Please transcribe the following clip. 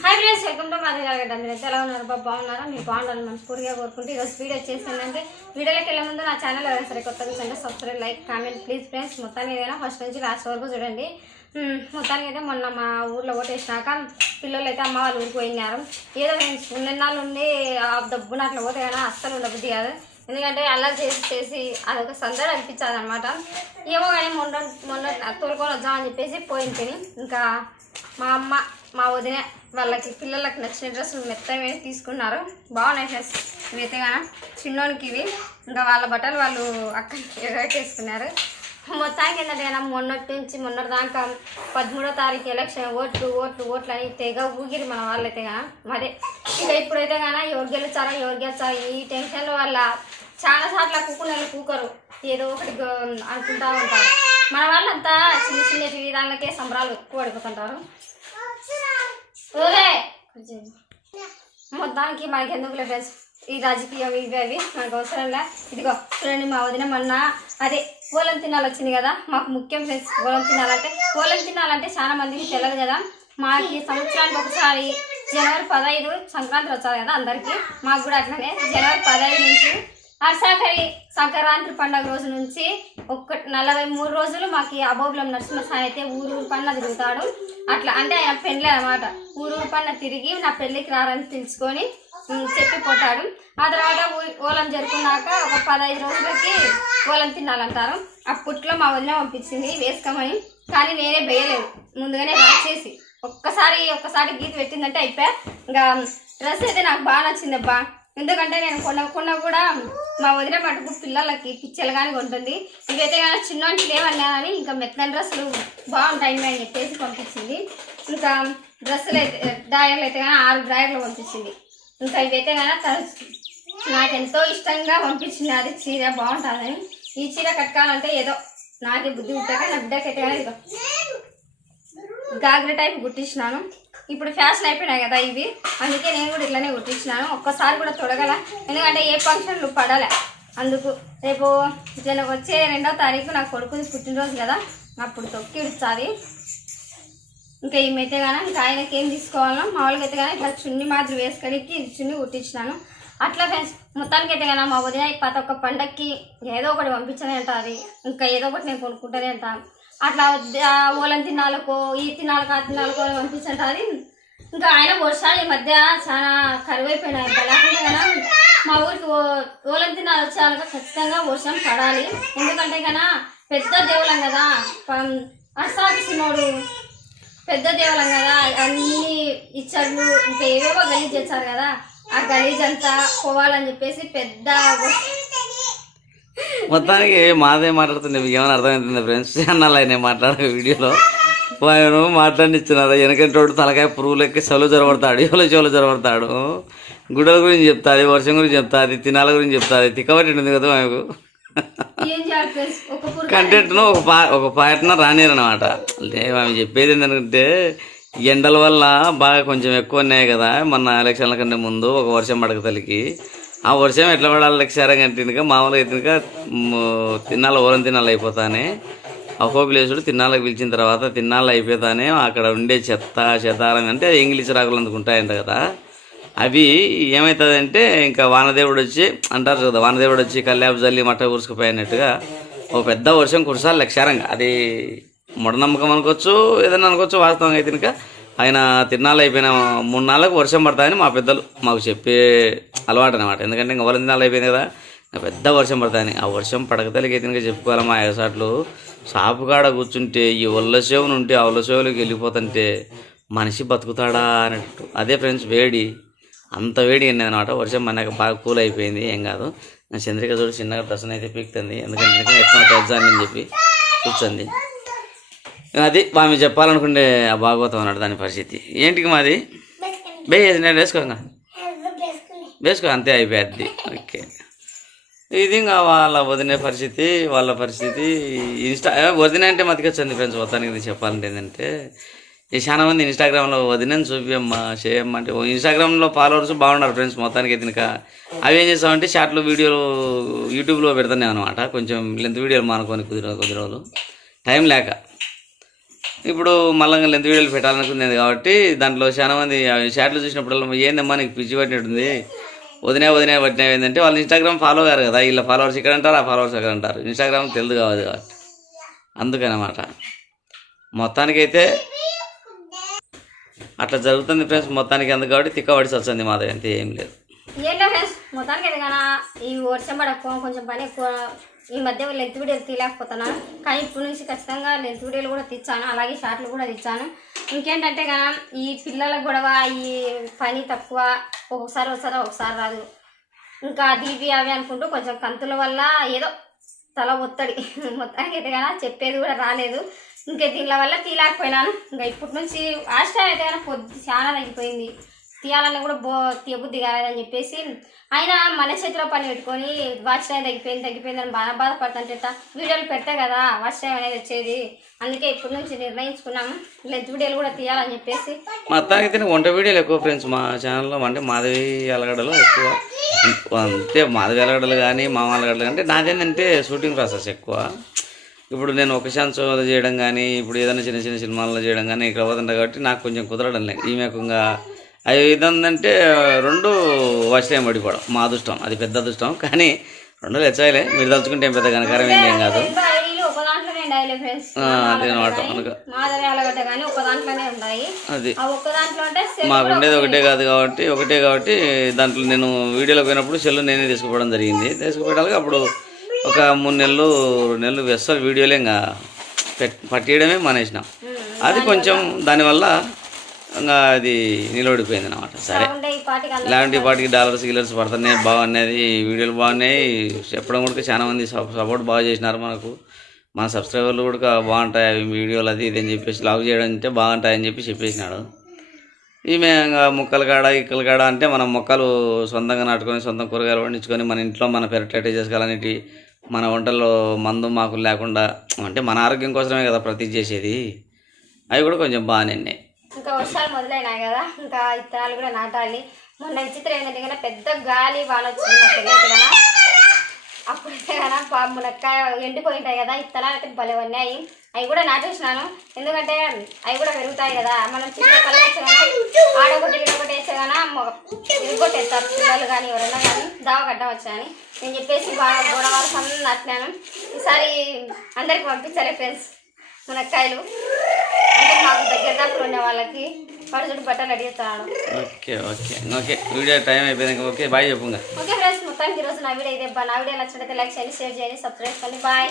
Hi friends welcome to మాది గారు మీరు ఎలా ఉన్నారు? బాబు బాగున్నారా? మీరు బాగుండాలి మనస్ఫూర్తిగా కోరుకుంటే ఈరోజు వీడియో చేసిందంటే వీడియోలోకి వెళ్ళే ముందు నా ఛానల్ సరే కొత్తగా చూసంటే subscribe like comment please friends మొత్తానికి ఏదైనా ఫస్ట్ నుంచి లాస్ట్ వరకు చూడండి. మొత్తానికి అయితే మొన్న మా ఊర్లో ఓటేసినాక పిల్లలు అయితే అమ్మ వాళ్ళు ఊరికి పోయినారు ఏదో ఫ్రెండ్స్ ఉన్నెన్నాళ్ళు ఉండి ఆ దబ్బున అట్లా పోతే కానీ అస్సలు ఉండబుద్ధి కాదు. ఎందుకంటే అల్లరి చేసి చేసి అదొక సందడి అనిపించాలి అనమాట ఏమో కానీ మొన్న మొన్న తోలుకొని వద్దామని చెప్పేసి పోయింది తిని. ఇంకా మా అమ్మ మా వదిన వాళ్ళకి పిల్లలకి నచ్చిన డ్రెస్సులు మెత్తగా తీసుకున్నారు. బాగున్నాయి ఫ్రెండ్స్. ఇవైతే కానీ చిన్నోనికి ఇవి. ఇంకా వాళ్ళ బట్టలు వాళ్ళు అక్కడ వేసుకున్నారు. మొత్తానికి ఏంటంటే కానీ మొన్నటి నుంచి మొన్నటి దాకా పదమూడో తారీఖు ఎలక్షన్ ఓట్లు ఓట్లు ఓట్లు అని తెగ ఊగిరి మన వాళ్ళైతే కానీ మరి ఇంకా ఇప్పుడైతే కానీ ఎవరు గెలుచారా ఎవరు గెలుచారా ఈ టెన్షన్లో వల్ల చాలా సార్లు కూకునే కూకరు. ఏదో ఒకటి అనుకుంటూ అనుకుంటా ఉంటారు. మన వాళ్ళంతా చిన్న చిన్న విధాలకే సంబరాలు ఎక్కువ పడిపోతుంటారు ఓలే మొత్తానికి మనకి ఎందుకులే ఫ్రెండ్స్ ఈ రాజకీయం ఇవి అవి. మనకు అవసరంలే ఇదిగో చూడండి మా వదిన మొన్న అదే ఓలం తినాలి వచ్చింది కదా. మాకు ముఖ్యం ఫ్రెండ్స్ ఓలం తినాలంటే ఓలం తినాలంటే చాలా మందికి తెలియదు కదా. మాకు సంవత్సరానికి ఒకసారి జనవరి పదహైదు సంక్రాంతి వచ్చారు కదా అందరికీ. మాకు కూడా అట్లనే జనవరి పదహైదు నుంచి అర్సాకరి సంక్రాంతి పండుగ రోజు నుంచి ఒక్క నలభై మూడు రోజులు మాకు అబోబులం నరసింహస్వామి అయితే ఊరు పన్న తిరుగుతాడు. అట్లా అంటే ఆయన పెళ్ళి అనమాట ఊరు పన్న తిరిగి నా పెళ్ళికి రారని పిలుచుకొని చెప్పిపోతాడు. ఆ తర్వాత ఓలం జరుపుకున్నాక ఒక పదహైదు రోజులకి ఓలం తినాలంటారు. అప్పట్లో మా వదిన పంపించింది వేసుకోమని. కానీ నేనే వేయలేదు ముందుగానే రాసేసి ఒక్కసారి ఒక్కసారి గీత పెట్టిందంటే అయిపోయా. ఇంకా డ్రెస్ అయితే నాకు బాగా నచ్చింది అబ్బా ఎందుకంటే నేను కొనకుండా కూడా మా వదిన మటుకు పిల్లలకి పిచ్చలు కానీ ఉంటుంది ఇవైతే కానీ చిన్నోనికి లేవన్నా ఇంకా మెత్తన డ్రెస్సులు బాగుంటాయి అని చెప్పేసి పంపించింది. ఇంకా డ్రెస్సులు అయితే డ్రాయర్లు అయితే కానీ ఆరు డ్రాయర్లు పంపించింది. ఇంకా ఇవైతే కానీ నాకు ఎంతో ఇష్టంగా పంపించింది. అది చీర బాగుంటుందని ఈ చీర కట్టుకోవాలంటే ఏదో నాకే బుద్ధి ఉంటాక నా బిడ్డకైతే కానీ ఇదిగో గాగ్ర టైప్ కుట్టించినాను. ఇప్పుడు ఫ్యాషన్ అయిపోయినాయి కదా ఇవి. అందుకే నేను కూడా ఇట్లానే కుట్టించినాను. ఒక్కసారి కూడా తొడగల. ఎందుకంటే ఏ ఫంక్షన్లు పడలే. అందుకు రేపు జన వచ్చే రెండో తారీఖు నా కొడుకుది పుట్టినరోజు కదా. అప్పుడు తొక్కి ఇడుస్తుంది. ఇంకా ఈమెయితే కానీ ఇంకా ఆయనకి ఏం తీసుకోవాలో మామూలుగా అయితే కానీ ఇట్లా చున్ని మాదిరి వేసుకడికి చున్ని కుట్టించినాను. అట్లా ఫ్రెండ్స్ మొత్తానికి అయితే కానీ మా వదిన ప్రతి ఒక్క పండక్కి ఏదో ఒకటి పంపించనే అంటారు ఇంకా ఏదో ఒకటి నేను కొనుక్కుంటానే అంటాను. అట్లా ఆ ఓలం ఈ తినాలకు ఆ తిన్నాలకో పంపించండి అది ఇంకా ఆయన వర్షాలు ఈ మధ్య చాలా కరువైపోయినాయి. ఇంకా లేకుంటే కదా మా ఊరికి ఓ- ఓలం తినాలు వచ్చాక ఖచ్చితంగా వర్షం పడాలి. ఎందుకంటే కన్నా పెద్ద దేవులం కదా. అర్సాకి సినోడు పెద్ద దేవాలయం కదా. అన్ని ఇచ్చర్లు ఇంకా ఏవేవో గలీజ్ చేస్తారు కదా. ఆ గలీజ్ అంతా పోవాలని చెప్పేసి పెద్ద మొత్తానికి మాదే మాట్లాడుతుంది మీకు ఏమైనా అర్థమవుతుంది ఫ్రెండ్స్? అన్నాళ్ళు ఆయన మాట్లాడే వీడియోలో? ఆయన మాట్లాడినిచ్చినారు? వెనకంటోడు తలకాయ పురుగు ఎక్కి చలు జరబడతాడు ఎవరు చెవులు జరబడతాడు గుడ్డల గురించి చెప్తాది వర్షం గురించి చెప్తాది తినాల గురించి చెప్తాది. తిక్కబట్టి ఉంది కదా ఆమెకు కంటెంట్ను ఒక పా ఒక పాటన రానిరనమాట అంటే ఆమె చెప్పేది ఏంటంటే ఎండల వల్ల బాగా కొంచెం ఎక్కువ ఉన్నాయి కదా మొన్న ఎలక్షన్ల కంటే ముందు ఒక వర్షం పడక తల్లికి ఆ వర్షం ఎట్లా పడాలి లక్షారం కంటే మామూలుగా అయితే తిన్నాల ఓరం తిన్నాలు అయిపోతానే. ఆ ప్లేసుడు తిన్నాలకు పిలిచిన తర్వాత తిన్నాళ్ళు అయిపోతానే అక్కడ ఉండే చెత్త చెదారం అంటే ఇంగ్లీష్ రాకులు అందుకుంటాయంట కదా. అవి ఏమవుతుందంటే ఇంకా వానదేవుడు వచ్చి అంటారు కదా వానదేవుడు వచ్చి కల్లాపు జల్లి మట్ట కూర్చుకుపోయినట్టుగా ఓ పెద్ద వర్షం కురిసాలి లక్షారంగా అది మూఢనమ్మకం అనుకోవచ్చు ఏదైనా అనుకోవచ్చు వాస్తవంగా అయితే ఇంకా ఆయన తిరునాళ్ళు అయిపోయిన మూడు నాళ్ళకు వర్షం పడతాయని మా పెద్దలు మాకు చెప్పే అలవాటు అనమాట ఎందుకంటే ఇంకా వరం తినాలు అయిపోయింది కదా పెద్ద వర్షం పడతాయని. ఆ వర్షం పడకతలకి అయితే చెప్పుకోవాలి మా ఎగసాట్లు. షాపు కాడ కూర్చుంటే ఈ ఒళ్ళ ఉంటే ఆ ఒళ్ళ వెళ్ళిపోతుంటే మనిషి బతుకుతాడా అన్నట్టు. అదే ఫ్రెండ్స్ వేడి. అంత వేడి అన్నది అనమాట వర్షం మనకు బాగా కూల్ అయిపోయింది ఏం కాదు. చంద్రిక చూడు చిన్నగా దర్శనం అయితే పీకుతుంది. ఎందుకంటే ఎక్కువ తెచ్చాను అని చెప్పి కూర్చుంది. అది ఆమె చెప్పాలనుకుంటే ఆ భాగవతం అన్నాడు దాని పరిస్థితి. ఏంటికి మాది? బే నేను వేసుకోగా? వేసుకో అంతే అయిపోద్ది ఓకే. ఇది ఇంకా వాళ్ళ వదిన పరిస్థితి వాళ్ళ పరిస్థితి. ఇన్స్టా వదిన అంటే మతికొచ్చింది ఫ్రెండ్స్ మొత్తానికి ఇది చెప్పాలంటే ఏంటంటే ఈ చాలా మంది ఇన్స్టాగ్రామ్లో వదినని చూపియమ్మా చేయమ్మా అంటే ఇన్స్టాగ్రామ్లో ఫాలోవర్స్ బాగున్నారు ఫ్రెండ్స్ మొత్తానికి అయితే ఇంకా. అవి ఏం చేస్తామంటే షార్ట్లు వీడియోలు యూట్యూబ్లో పెడతానే అనమాట కొంచెం లెంత్ వీడియోలు మానుకొని కుదిర కొద్ది రోజులు టైం లేక. ఇప్పుడు మళ్ళీ లెంత్ వీడియోలు పెట్టాలనుకునేది కాబట్టి దాంట్లో చాలా మంది షాట్లు చూసినప్పుడల్లా ఏందమ్మా నీకు పిచ్చి పట్టినట్టుంది? వదినే వదినే పట్టిన ఏంటంటే వాళ్ళు ఇన్స్టాగ్రామ్ ఫాలో గారు కదా వీళ్ళ ఫాలోవర్స్ ఇక్కడ అంటారు ఆ ఫాలోవర్స్ అక్కడ అంటారు ఇన్స్టాగ్రామ్ తెలుదు కాదు కాబట్టి. అందుకనమాట. మొత్తానికైతే అట్లా జరుగుతుంది ఫ్రెండ్స్ మొత్తానికి అందుకు కాబట్టి తిక్కబడి వస్తుంది మాది అంతే ఏం లేదు. ఏంటో ఫ్రెండ్స్ మొత్తానికి ఎందుకన్నా? ఈ వర్షం పడకపో కొంచెం పని ఎక్కువ. ఈ మధ్య లెంత్ వీడియోలు తీయలేకపోతున్నాను కానీ ఇప్పుడు నుంచి ఖచ్చితంగా లెంత్ వీడియోలు కూడా తెచ్చాను అలాగే షార్ట్లు కూడా తెచ్చాను ఇంకేంటంటే కదా ఈ పిల్లల గొడవ ఈ పని తక్కువ ఒక్కొక్కసారి ఒకసారి ఒకసారి రాదు. ఇంకా అది ఇవి అవి అనుకుంటూ కొంచెం కంతుల వల్ల ఏదో తల ఒత్తడి. మొత్తానికి అయితే కదా చెప్పేది కూడా రాలేదు. ఇంకా దీనిల వల్ల తీయలేకపోయినాను. ఇంకా ఇప్పటి నుంచి లాస్ట్ అయితే కానీ పొద్దు చాలా తగ్గిపోయింది. తీయాలని కూడా బో తీయబుద్ధి కాలేదని చెప్పేసి ఆయన మన చేతిలో పని పెట్టుకొని వాచ్ టైం తగ్గిపోయింది తగ్గిపోయిందని బాగా బాధపడుతుంటే వీడియోలు పెడతా కదా వాచ్ టైం అనేది వచ్చేది. అందుకే ఇప్పటి నుంచి నిర్ణయించుకున్నాము. లెంత్ వీడియోలు కూడా తీయాలని చెప్పేసి. మా అయితే వంట వీడియోలు ఎక్కువ ఫ్రెండ్స్ మా ఛానల్లో అంటే మాధవి అలగడలు ఎక్కువ. అంతే మాధవి అలగడలు కానీ మా అలగడలు అంటే నాదేంటంటే షూటింగ్ ప్రాసెస్ ఎక్కువ. ఇప్పుడు నేను ఒక ఛాన్స్ చేయడం కానీ ఇప్పుడు ఏదైనా చిన్న చిన్న సినిమాల్లో చేయడం కానీ ఇక్కడ పోతుంటా కాబట్టి నాకు కొంచెం కుదరడం లేదు. ఈమెకంగా అవి ఇదంటే రెండు వస్తాయి పడిపోవడం. మా అదృష్టం. అది పెద్ద అదృష్టం. కానీ రెండు లెచ్చాయిలే మీరు తలుచుకుంటే ఏం పెద్ద కనకరం ఏం కాదు. ఫ్రెండ్స్ ఆ, అదే మాకు ఉండేది ఒకటే కాదు కాబట్టి ఒకటే కాబట్టి దాంట్లో నేను వీడియోలో పోయినప్పుడు సెల్ నేనే తీసుకుపోవడం జరిగింది. తీసుకుపోయడానికి అప్పుడు ఒక మూడు నెలలు రెండు నెలలు వెస్సలు వీడియోలే ఇంకా. పెట్ పట్టేయడమే మానేసినాం. అది కొంచెం దానివల్ల ఇంకా అది నిలబడిపోయింది అనమాట సరే పాటికి ఇలాంటి వాటికి డాలర్స్ గిలర్స్ పడుతున్నాయి బాగున్నాయి వీడియోలు బాగున్నాయి చెప్పడం కూడా చాలా మంది సపోర్ట్ బాగా చేసినారు మనకు. మన సబ్స్క్రైబర్లు కూడా బాగుంటాయి అవి వీడియోలు అది ఇది అని చెప్పేసి లాగ్ చేయడం అంటే బాగుంటాయని చెప్పి చెప్పేసినాడు. ఈమె మొక్కల కాడ ఇక్కల కాడ అంటే మనం మొక్కలు సొంతంగా నాటుకొని సొంతం కూరగాయలు పండించుకొని మన ఇంట్లో మన పెరట్లైతే చేసుకోవాలనేటి మన వంటల్లో మందు మాకు లేకుండా అంటే మన ఆరోగ్యం కోసమే కదా ప్రతి చేసేది. అవి కూడా కొంచెం బాగానే ఉన్నాయి. ఇంకా వర్షాలు మొదలైనాయి కదా ఇంకా ఇత్తనాలు కూడా నాటాలి. మొన్న విచిత్రం ఏంటంటే కదా పెద్ద గాలి వాన వచ్చింది మా కదా. అప్పుడైతే కదా పా మునక్కాయ ఎండిపోయి ఉంటాయి కదా ఇత్తనాలు అయితే భలే ఉన్నాయి. అవి కూడా నాటేసినాను. ఎందుకంటే అవి కూడా పెరుగుతాయి కదా మనం చిన్న కళ్ళు ఆడొకటి ఈడొకటి వేసాగానా ఇరుగొట్టేస్తారు పిల్లలు కానీ ఎవరైనా కానీ. దావ గడ్డం వచ్చాయని. నేను చెప్పేసి బాగా గోడవాల్సం నాటినాను. ఈసారి అందరికి పంపించాలి ఫ్రెండ్స్ మునక్కాయలు. మాకు దగ్గర దగ్గర ఉండే వాళ్ళకి? వాడు చూడు బట్టలు అడిగిస్తున్నాడు okay okay. Okay video time అయిపోయింది. ఓకే బాయ్ చెప్పు ఓకే ఫ్రెండ్స్ మొత్తానికి ఈరోజు నా వీడియో ఇదే. నా వీడియో నచ్చినట్లయితే లైక్ చేయండి షేర్ చేయండి సబ్స్క్రైబ్ చేయండి. బాయ్.